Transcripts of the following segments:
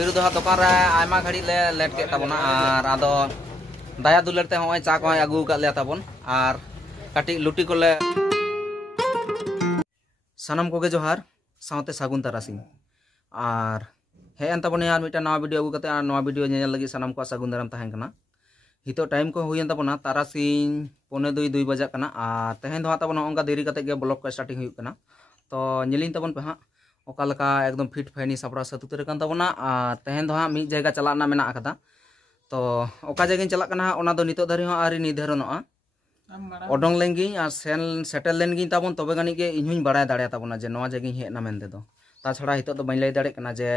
बिरु दो दुकान रे आयमा घड़ी ले लेट के तबना और आदो दाया दुलर ते होय चा को आगु का ले तबन और काटी लुटी को ले सनम को के जोहार सावते सागुन तारासिंग और हे एन तबन यार मिटा नवा वीडियो आगु कते और नवा वीडियो नेल लगी सनम को सागुन दाराम तहन कना हितो टाइम को हुयन तबना तारासिंग पौने 2 बजे कना और तहन दो तबन ओंका देरी कते गे ब्लॉग को स्टार्टिंग हुई कना तो निलिन तबन पे हां ओकालका एकदम फिट फाइनी सापड़ा सतुतर कान तबना और तहन दो मी जगह चलाना मेना आकदा तो ओका जगह चला कना ओना दो नितो धरि हो आरि निर्धारणोआ ओडोंग लेंगी और सेटल लेंगी तबन तबे गानी के इनहुं बाड़ाय दाड़े तबना जे नवा जगह हेना मेनते दो ता छड़ा हितो दो बइन लay दाड़े कना जे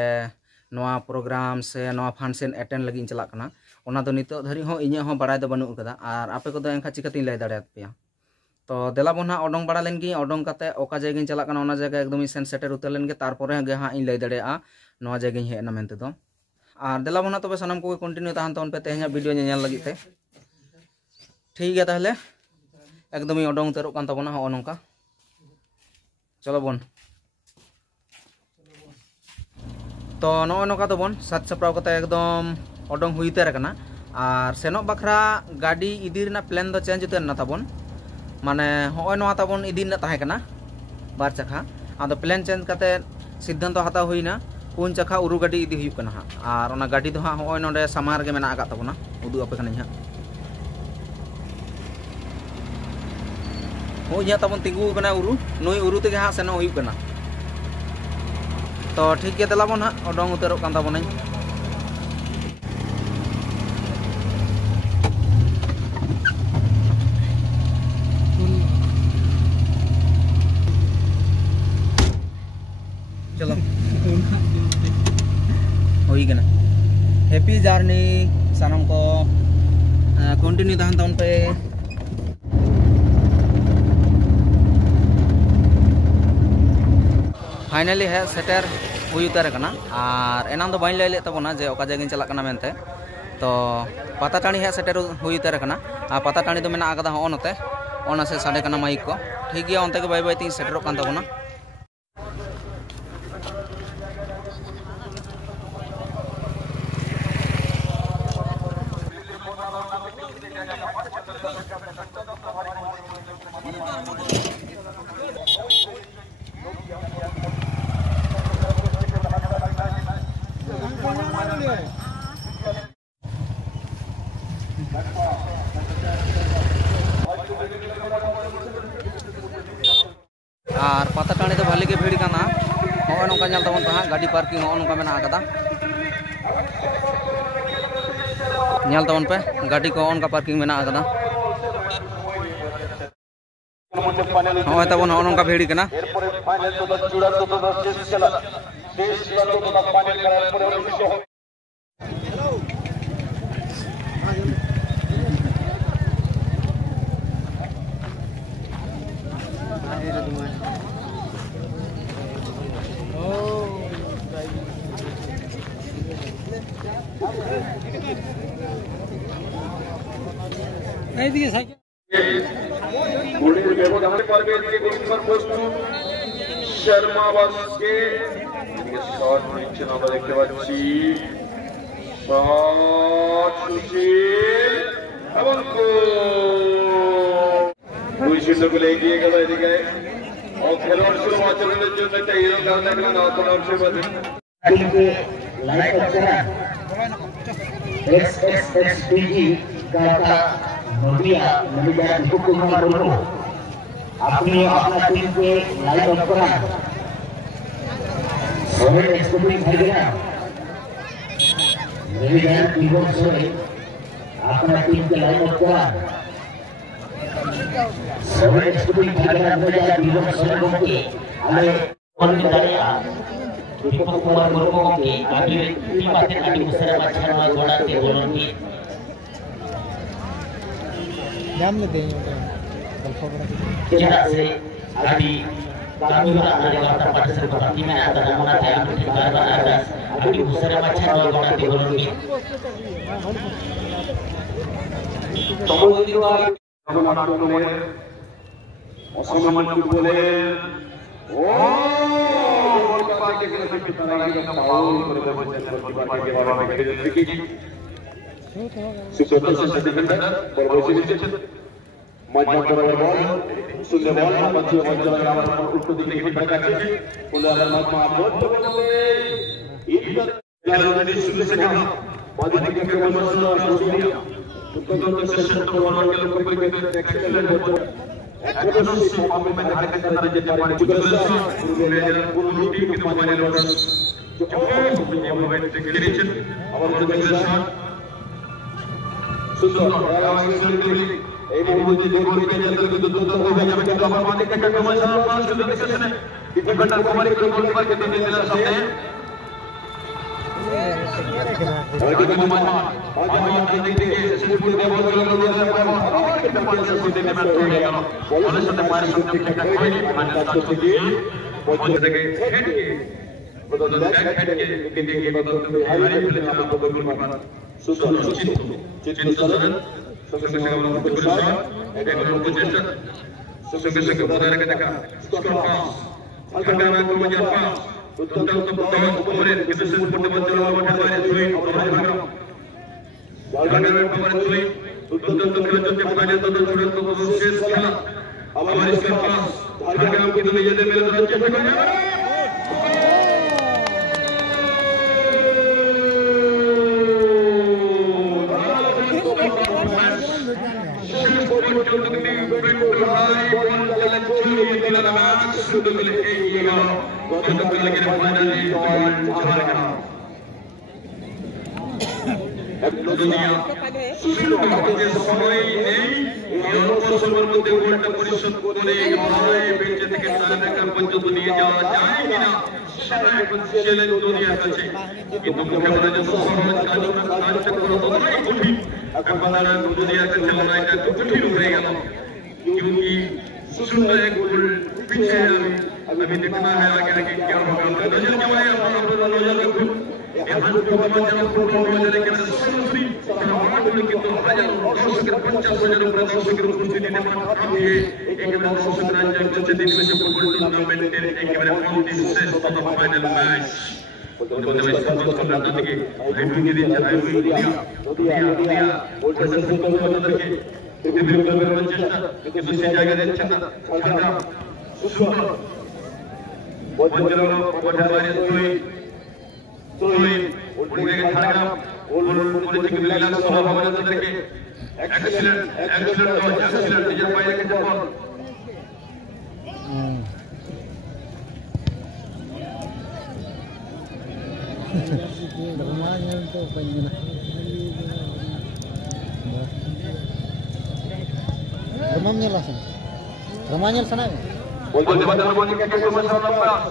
नवा प्रोग्राम से नवा फंक्शन अटेंड लगी चला कना ओना दो नितो धरि हो इnye हो बाड़ाय दो बनु कदा और आपे को दो एंखा चिकती लay दाड़े पेया तो देला बोना ओडोंग बड़ा लेंगी ओडोंग कते ओका जगह चला कना ओना जगह एकदम सेन सेटर उतर लेनगे तारपरे गे हां इन लay दाड़ेआ नवा जगह हेना मेनते दो और देला बोना तबे सनम को कंटिन्यू ताहन तोन पे तेहना वीडियो नेल लगी ते ठीक है ताहले एकदम ही ओडोंग उतरोग कान तबना हो नोंका चलो बोन तो नो नोका तो बोन सात सप्राव कते एकदम ओडोंग हुईते रकना और सेनोक बखरा गाड़ी इदी रना प्लान दो चेंज उतर ना तबन माने होय नोआ तबन इदी ना ताहे कना बार चखा आदो प्लान चेंज कते सिद्धांत हाता हुईना पुन चखा उरु गाड़ी इदी हुई कना और ओना गाड़ी दो हां होय नोडे समार गे मेना आका तबना उदु आपे कना हां हो इया तबन तिगु कना उरु नोई उरु तेगे हां सेनो हुई कना तो ठीक है देला बोन हां ओडोंग उतरोग कान तबनाई चलो हुई गना हैप्पी जर्नी सनम को कंटिन्यू तहन तन पे फाइनली है सेटर हुई उतर कना और एनाम दो बाइन लय तबना जे ओका जगह चला कना मेनते तो पता टाणी है सेटर हुई उतर कना और पता टाणी दो मेना आकदा हो नते ओना से साडे कना माइक को ठीक गया ओनते के बाय बाय ती सेटर कान तबना और पता टाणी तो भाले के भीड़ काना हो नोका नेल तबन पहा गाड़ी पार्किंग हो नोका मेना आकदा नेल तबन पे गाड़ी को ओनका पार्किंग मेना आकदा हो तबन हो नोका भीड़ काना नहीं दिए साइकिल शर्मा बसके शॉट নিচ্ছে আমরা দেখতে পাচ্ছি শট সুশীল এবং দুই শূন্য গোলে এগিয়ে গেল এদিকে ও খেলোয়াড় শুরু আচরণের জন্য একটা হিরো কারণ দেখলেন অতন অংশবাদী लाइक करा XXXPG का नदिया नदिया कुकुमार बोलो अपनी अपना टीम के लाइक अप करा सोहेल एक्सपोर्टिंग भाई गया नदिया टीम को सोहेल अपना टीम के लाइक अप करा सोहेल एक्सपोर्टिंग भाई गया नदिया टीम को सोहेल के ale on daya कुकुमार बोलो के गाड़ी टीम आते गाड़ी मुसरा बच्चा ना गोड़ा के बोलो की नाम ले देंगे क्या से अभी कानून आने वाला पार्टिसिपेट करती में आता नमूना तैयार कर रहा है अभी दूसरे बच्चे लोग गोड़ा के बोलो की तो वो दिवार অসম্মান বলে ও পাকে করে তারা পাউল করে বসে পাকে বাবা কে দেখি সুপার সেকেন্ডার বড় বসে মজা করার বল সুন্দর বল বাচ্চা মজা আমার উল্টো দিকে হিট কাটছে বলে আমার মাথা বন্ধ করে ইনকার জানি সুন্দর সেকেন্ড বাদি দিকে কে বলছো সুন্দর দুটো সেশন তো বড় গেল করে কিন্তু এক্সেলেন্ট হচ্ছে একদম সেই পারফরম্যান্স দেখাতে তারা যেতে পারে মেজর পুরো টিম কিন্তু ফাইনাল অর্ডার जो मोमेंट क्रिएशन और शॉट সুন্দর এই মুহূর্তে যে গোল দিয়ে যাবে কিন্তু দুর্দান্ত হয়ে যাবে কিন্তু আমার মাঠে একটা কমাল সারা সুন্দর দেখছেন ডিফেন্ডার কমালি গোলকিপার কে দিয়ে দিলেন সামনে और कि मोहम्मद आज देखते हैं सेंटर पे बॉल लगा दिया है और कितना बॉल से सीधे में बैठ गया बॉल से मारे सामने क्या कोई नहीं मैंने टच किया बॉल से हेड के बदल बैक हेड के लेकिन ये बदल हाई प्ले चला तो गोलकीपर सुंदर चित्त सदन संगे संगे हम शॉट एक नंबर पोजीशन संगे संगे बॉलर के देखा स्टॉप पास हल्का में को मजा पास Tuntang kemarin kita sebut betul-betul lawan kemarin Sui Orang-orang Orang-orang kemarin Sui Tuntang kemarin kemarin Tuntang kemarin sukses kala Awal इसके पास Harga kita menjadi melodram cepat dunia sudah আমাদের সময় নেই এই অল্প সময়ের মধ্যে গোলটা পরিশোধ করে ভাই বেঁচে থেকে টাইব্রেকার পর্যন্ত নিয়ে যাওয়া যায় কিনা সেটা এখন চ্যালেঞ্জ দুনিয়ার কাছে কিন্তু মুখে যে সহজ কাজটা করা ততটাই কঠিন এখন বাংলার দুনিয়ার কাছে লড়াইটা খুব কঠিন হয়ে গেল क्योंकि सुंदर एक गोल पीछे अभी देखना है आगे आगे क्या होगा नजर जो है अपना नजर रखो यहाँ जो हमारे जब फुटबॉल नजर के अंदर सुंदरी हमारा गोल की तो हजार 50,000 प्रदर्शन के रूप में देने में ये एक बार दर्शक राज्य के दिन में से फुटबॉल टूर्नामेंट के एक बार फाउंडिंग से तो फाइनल मैच बोलते हैं संतोष को लगा के हाइड्रो के दिन चलाए हुए दिया बोल से को मतलब के itu benar-benar Manchester itu bisa jaga dan cepat Hargam Susundo Bonjolo pada hari Sui Udah Hargam Udah cukup bilang semua hamba terke excellent coach excellent dia main ke depan Ramanya untuk penyelenggara Ramanya sana. Untuk jabatan bola ke ke masalah lepas.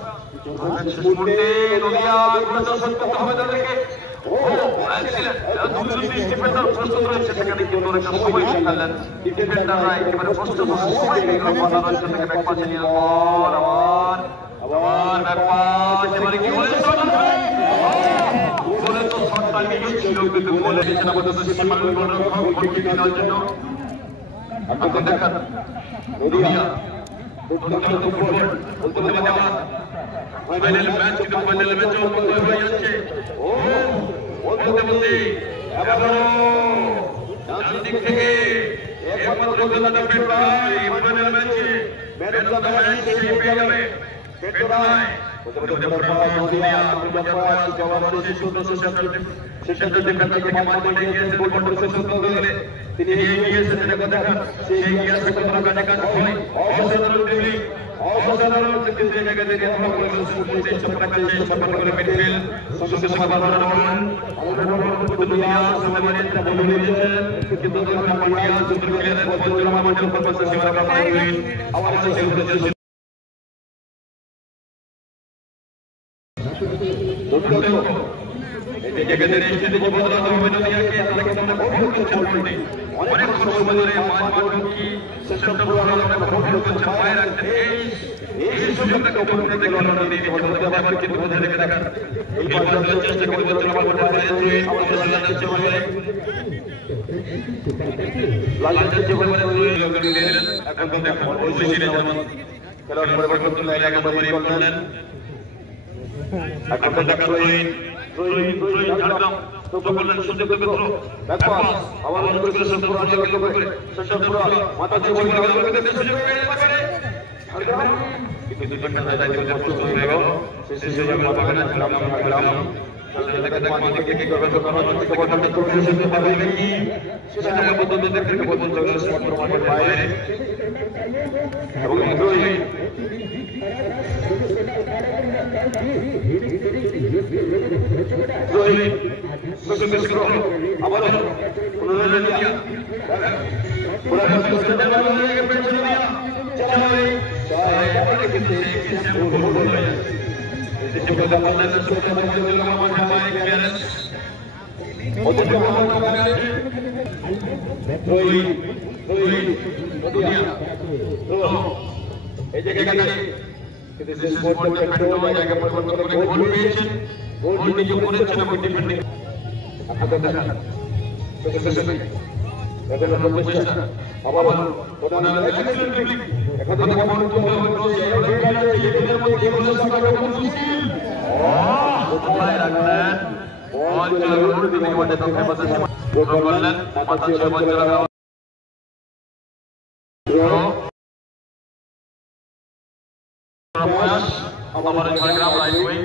Semude dunia kita satu Muhammad lagi. Oh, excellent. Dulu di defender first over sekali itu orang semua kalah. Defender right kepada first over semua yang lawan sampai back pass ini lawan back pass kembali ke oleh boleh tu shot tadi itu betul boleh di sana betul siapa orang gol kick jenuh. Aku dekat dunia untuk football untuk jawab final match kita final match untuk yang ce untuk bende abaro dan dikhe ekmaत्र খেলাটা পেট্রাই final match man of the match পেয়ে যাবে পেট্রাই দুনিয়া पंजाब जवाब से session থেকে মাঝে গিয়েছে গোল পরিশোধ করতে গেলে তিনি এগিয়ে গিয়েছেন এটা দেখা সেই এগিয়ে আসা কথা কাটা হয় অসাধারণ কিন্তু এই জায়গা থেকে আমরা বলবো সুপুতে চপটা কাছে সম্পর্ক করে মিডফিল্ড সঙ্গে সমাধান দুনিয়া সমাধানের বলে দিয়েছেন কিন্তু দরকার পান্ডিয়া সুন্দর ক্লিয়ার বলজমা মাঠের উপর পাশে সীমানা কাটা হয়ে আবার সেই উদ্দেশ্য এই জায়গাতে নিশ্চিত বদলাতে হবে দুনিয়াকে তাহলে কিন্তু আমরা বহুত কিছু করতে অনেক সময় ধরে মানবাধি সেশন তো আমরা বহুত কিছু পায় রাখতে এই সুযোগটা কখন থেকে গলন দিয়ে দিতে আবার কিন্তু বোঝা দেখে দেখা এই বদলাতে চেষ্টা করে চলে আমার বড় হয়ে আমাদের বাংলাদেশে বলে বাংলাদেশে বলে লোক করে দিলেন এখন তো দেখো ওই সিরিজে যেমন খেলোয়াড় পরিবর্তন হয়ে গেল পরিবর্তন akan mendapat poin Jharkhand Tokolan sudah berbentuk backpass awal untuk sempurna dia berbentuk sempurna mata coba kita sudah Jharkhand itu dipandang ada di posisi zero sisi yang melakukan dalam Kita mati kita berbentuk kita buat proses itu hari ini sudah betul-betul kita buat proses permainan baik. Abang itu Rohini, sesuatu abang, udah dia. Udah sudah lagi ke penjara. Saya kita Coba dapat dan sudah menjelaskan macam baik beres. Untuk Roy, dia. Ejaga tadi. Kita sebut contoh jaga performa gol pitch. Gol di jumlah cara berdepending. Apa dah? Sesuatu. Kalau berpesta, apa? Orang excellent dribbling. Kalau kamu terus ya, dia boleh sampai ke Mulai rakan, dulu di bawah datang hebat semua. Golan, mata coba jalan. Ramas, apa program right wing.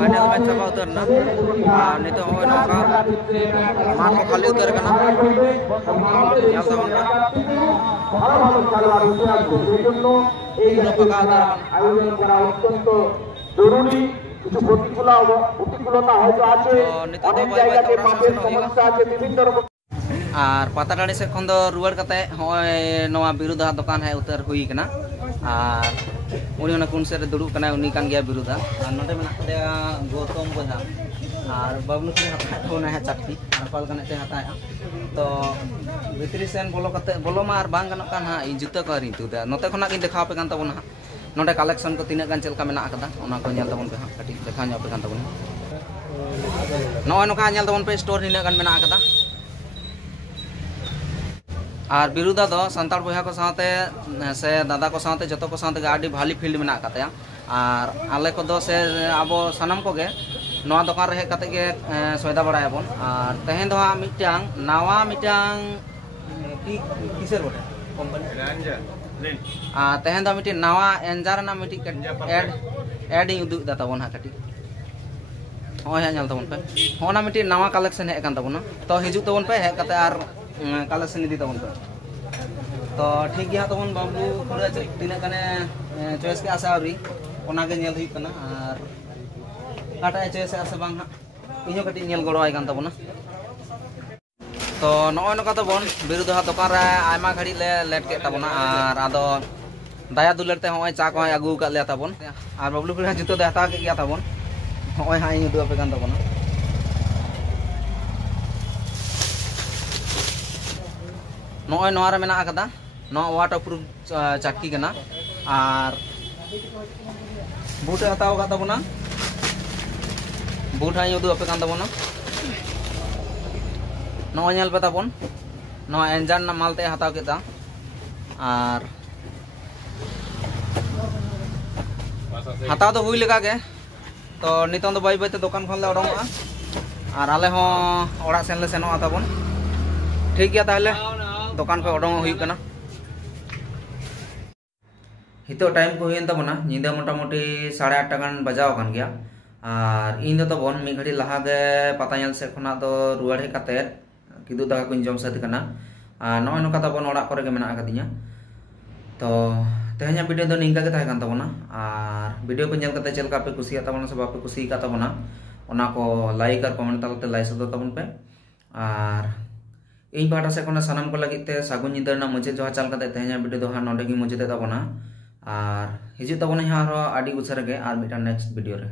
Final match coba utarna nito hoy nongka mat ko khali utar kana ya tabon na এই আয়োজন করা অত্যন্ত জরুরি কিছু প্রতিকূলতা হয়তো আছে অনেক জায়গাতে মাপের সমস্যা আছে বিভিন্ন রকম আর পাতাটানি সে খন do ruar kate hoy noa biruda dokan hai utar hui kana আর উনি অনেক কোন সেরে দুড়ুব কানা উনি কান গিয়া বিরুদা আর নতে মেনা দেয়া গৌতম বজা আর বাবলু কি হাতা কোনা হে চাটকি আর পাল কানে তে হাতা তো ভিতরি সেন বলো মা আর বাং গানো কান হা ই जुता को रितु दा नते खना किन देखाव पे कान तबन हा नोडे कलेक्शन को तिना गान चलका मेना आकदा ओना को नेल तबन पे हा कटी देखा न्या पे कान तबन नोय नोका नेल तबन पे स्टोर निना गान मेना आकदा और बिरुदा दो संताल बहा को साथे से दादा को साथे जतो को साथे गाड़ी भाली फील्ड में आकते और आले को दो से अब सनम को गे नवा दुकान रे कते गे सौदा बड़ायाबन और तहें दो मिटांग नावा मिटांग किसर बोले कंपनी रेंजर तहें दो मिटी नावा एंजार ना मिटी एड उदु दाता बन हा कटी होय हा तबन पे होना मिटी नावा कलेक्शन हे कान तबन तो हिजु तबन पे हे कते और कलेक्शन इदी तबन पे तो ठीक गया तबन बाबू पूरा तीना कने चॉइस के आसा आवरी ओना गे नेल हुई कना और काटा चॉइस आसे बांग हा इनो कटी नेल गड़ो आय कान तबना तो नय नका तबन बिरुदहा दुकान रे आयमा घड़ी ले लेट के तबना और आदो दाया दुलर ते होय चा को आगु का ले तबन और बाबलू पुरा जुतो दे हता के गया तबन होय हाय इन दु पे कान तबना नय नोआ रे मेना आकदा नो वाटर प्रूफ चाटकी कना और बूट हताव का तबना बूट हाय उदु पे कान तबना नो नेल पे तबन नो एंजन ना मालते हताव केता और हताव तो हुई लगा के तो नितों तो बाई बाई ते दुकान खन ले ओडोंगा और आले हो ओड़ा सेन ले सेनो तबन ठीक गया ताहले दुकान पे ओडोंग हुई कना हितो टाइम को हुई तबना निंदा मोटामुटी 8:30 गान बजाव कान गया और इन दो तबन मी घड़ी लहा गे पतायल से खना दो रुआड़ हे काते किदु दाका को जम साथ कना नय नका तबन ओड़ा करे गे मेना आकदिया तो तेह냐 वीडियो दो निंका के ताहे कान तबना और वीडियो को नेल कते चलका पे कुसिया तबना से बापे कुसी का तबना ओना को लाइक और कमेंट तलते लाइक सदो तबन पे और इन पाटा से कोना सनम को लगिते सागुन निदर ना मुझे जो चल कते तेह냐 वीडियो दो हा नोडे गी मुझे तबना और हिजु तबना हा आडी उछर गे और मिटा नेक्स्ट वीडियो रे।